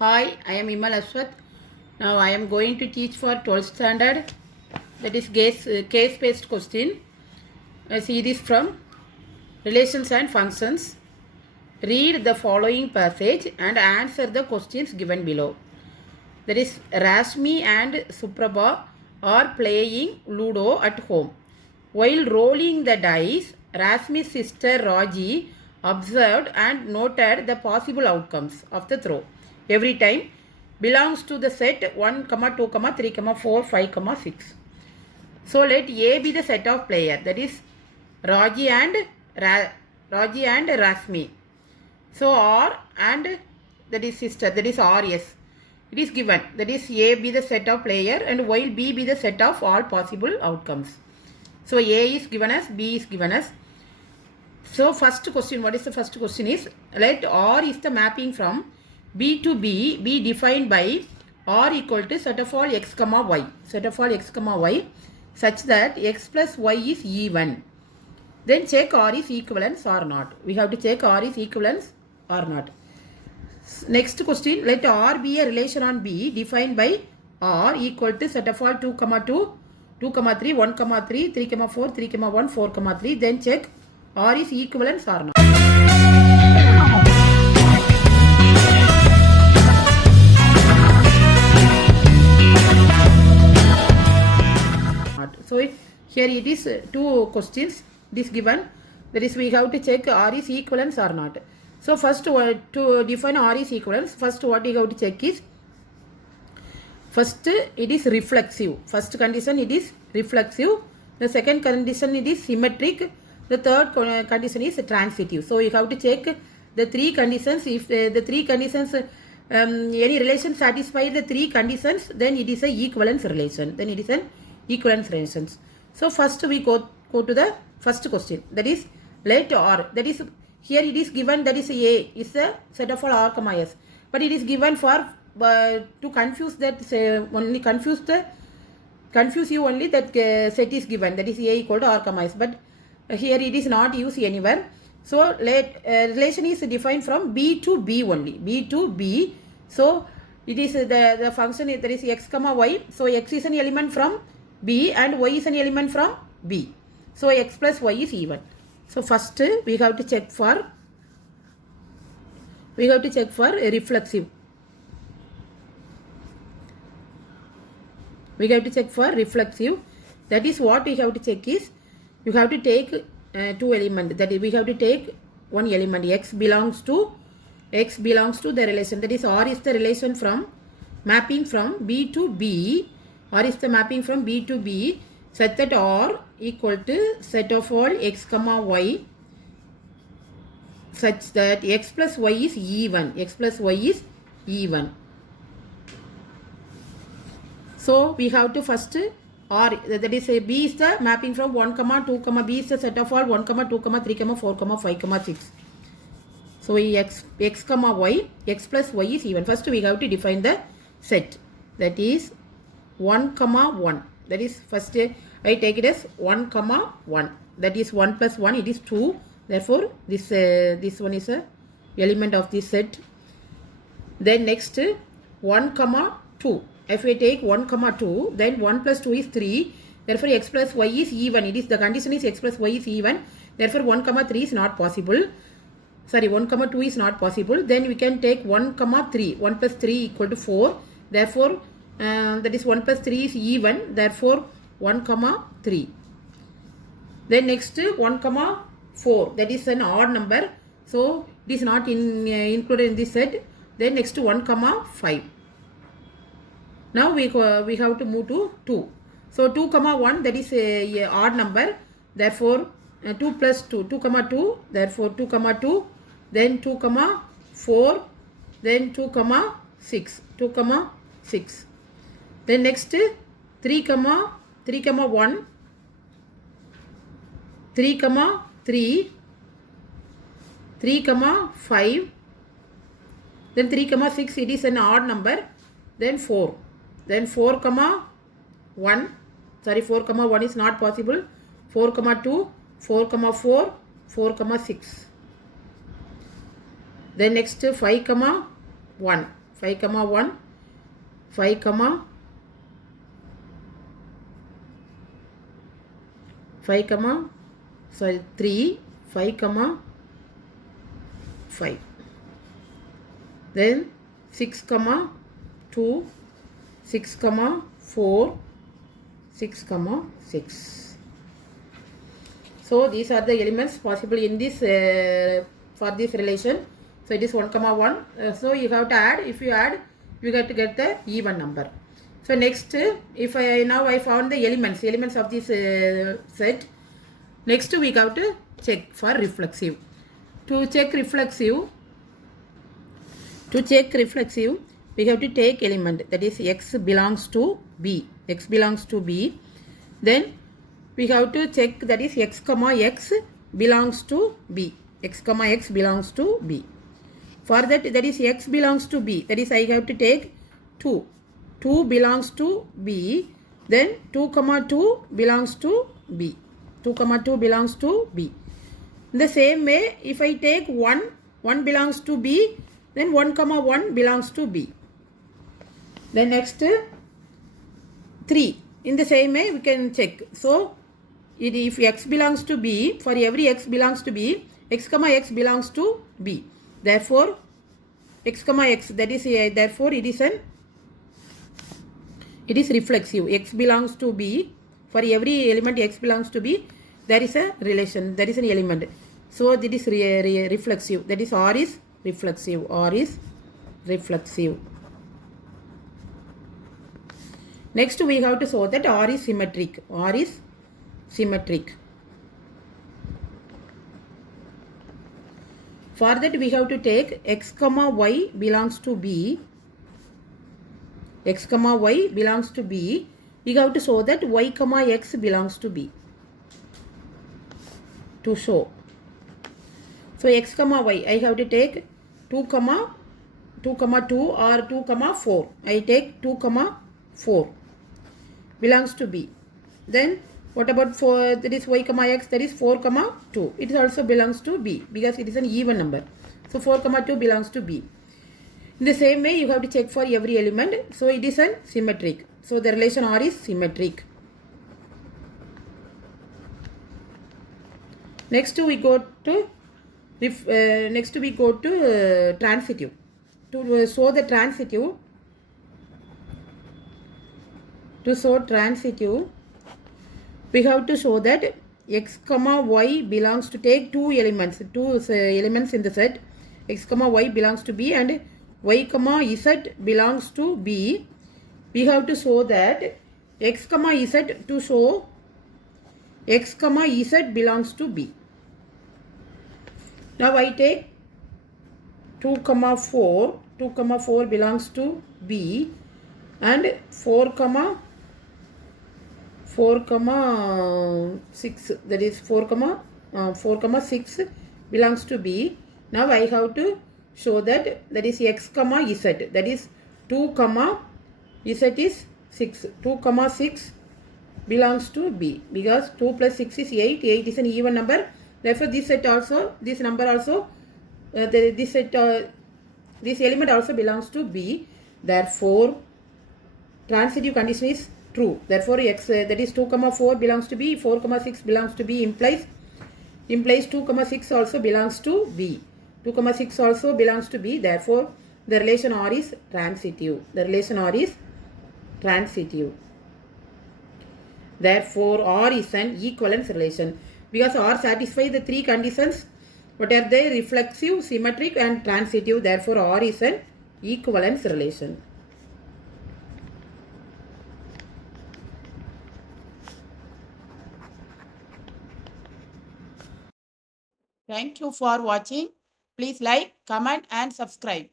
Hi, I am Imal Aswath. Now I am going to teach for 12th standard. That is case-based question. Series from Relations and Functions. Read the following passage and answer the questions given below. That is, Rashmi and Suprabha are playing ludo at home. While rolling the dice, Rashmi's sister Raji observed and noted the possible outcomes of the throw. Every time belongs to the set 1, 2, 3, 4, 5, 6. So let A be the set of player, that is Raji and Rashmi. So R and that is sister, that is RS. It is given, that is A be the set of player and while B be the set of all possible outcomes. So A is given as, B is given as. So first question, what is the first question is, let R is the mapping from B to B be defined by R equal to set of all x comma y. Set of all x comma y such that x plus y is even. Then check R is equivalence or not. We have to check R is equivalence or not. Next question, let R be a relation on B defined by R equal to set of all 2, 2, 2, 3, 1, 3, 3, 4, 3, 1, 4, 3. Then check R is equivalence or not. So here it is two questions. It is given. That is, we have to check R is equivalence or not. So first to define R is equivalence, first what we have to check is, first it is reflexive. First condition it is reflexive. The second condition it is symmetric. The third condition is transitive. So you have to check the three conditions. If the three conditions, any relation satisfies the three conditions, then it is a equivalence relation. Then it is an equivalence relations. So first we go to the first question. That is, let R. That is, here it is given, that is A is the set of all R comma S. But it is given for to confuse that, only confuse you only that set is given, that is A equal to R comma S. But here it is not used anywhere. So let relation is defined from B to B only. B to B. So it is the function, there is x comma y. So x is an element from B and y is an element from B. So x plus y is even. So first we have to check for reflexive. We have to check for reflexive. That is what we have to check is, you have to take two elements. That is, we have to take one element. X belongs to the relation. That is, R is the relation from mapping from B to B. R is the mapping from B to B such that R equal to set of all x comma y such that x plus y is even. X plus y is even. So we have to first R, that is B is the mapping from 1, 2, B is the set of all 1, 2, 3, 4, 5, 6. So x comma y, x plus y is even. First we have to define the set. That is 1, 1. That is, first I take it as 1, 1. That is 1 plus 1, it is 2. Therefore, this one is a element of this set. Then next 1, 2. If I take 1, 2, then 1 plus 2 is 3. Therefore, x plus y is even. It is, the condition is x plus y is even. Therefore, 1, 3 is not possible. Sorry, 1, 2 is not possible. Then we can take 1, 3. 1 plus 3 equal to 4. Therefore, that is 1 plus 3 is even. Therefore, 1, 3. Then next 1, 4. That is an odd number. So, it is not included in this set. Then next 1, 5. Now we have to move to 2. So 2, 1, that is a odd number. Therefore 2 plus 2, 2, 2. Therefore 2, 2. Then 2, 4. Then 2, 6. 2, 6. Then next 3, 1. 3, 3. 3, 5. Then 3, 6. It is an odd number. Then 4. Then 4, 1. Sorry, 4, 1 is not possible. 4, 2, 4, 4, 4, 6. Then next 5, 1. 5 comma 1, 5 comma 5 comma 3, 5 comma 5. Then 6 comma 2, 6 comma 4, 6 comma 6. So these are the elements possible in this for this relation. So it is 1 comma 1. So you have to add. If you add, you get to get the even number. So next, if I found the elements of this set. Next we have to check for reflexive. To check reflexive, we have to take element, that is x belongs to b. X belongs to b. Then we have to check, that is x comma x belongs to b. X comma x belongs to b. For that is x belongs to b. That is I have to take 2. 2 belongs to b. Then 2 comma 2 belongs to b. 2 comma 2 belongs to b. In the same way, if I take 1, 1 belongs to b. Then 1 comma 1 belongs to b. Then next 3. In the same way we can check. So if x belongs to b, for every x belongs to b, x comma x belongs to b. Therefore x comma x, that is therefore it is reflexive. X belongs to b. For every element x belongs to b, there is a relation, there is an element. So that is reflexive. That is R is reflexive. R is reflexive. Next we have to show that R is symmetric. R is symmetric. For that we have to take x comma y belongs to b. X comma y belongs to b. We have to show that y comma x belongs to b. To show. So x comma y, I have to take 2 comma 2 or 2 comma 4. I take 2 comma 4 belongs to b. Then what about 4? That is y comma x, that is 4 comma 2. It also belongs to b because it is an even number. So 4 comma 2 belongs to b. In the same way you have to check for every element. So it is an symmetric. So the relation R is symmetric. Next we go to transitive. To show the transitive, we have to show that x comma y belongs to take two elements in the set. X comma y belongs to b and y comma z belongs to b. We have to show that x comma z, to show x comma z belongs to b. Now I take 2 comma 4. 2 comma 4 belongs to b and 4 comma 6, that is 4 comma 6 belongs to b. Now I have to show that is x comma z, that is 2 comma z is 6. 2 comma 6 belongs to b because 2 plus 6 is 8. 8 is an even number. Therefore this element also belongs to b. Therefore transitive condition is true. Therefore x, that is 2 comma 4 belongs to b. 4 comma 6 belongs to b implies 2 comma 6 also belongs to b. 2 comma 6 also belongs to b. Therefore the relation R is transitive. Therefore R is an equivalence relation because R satisfies the three conditions. What are they? Reflexive, symmetric and transitive. Therefore R is an equivalence relation. Thank you for watching. Please like, comment and subscribe.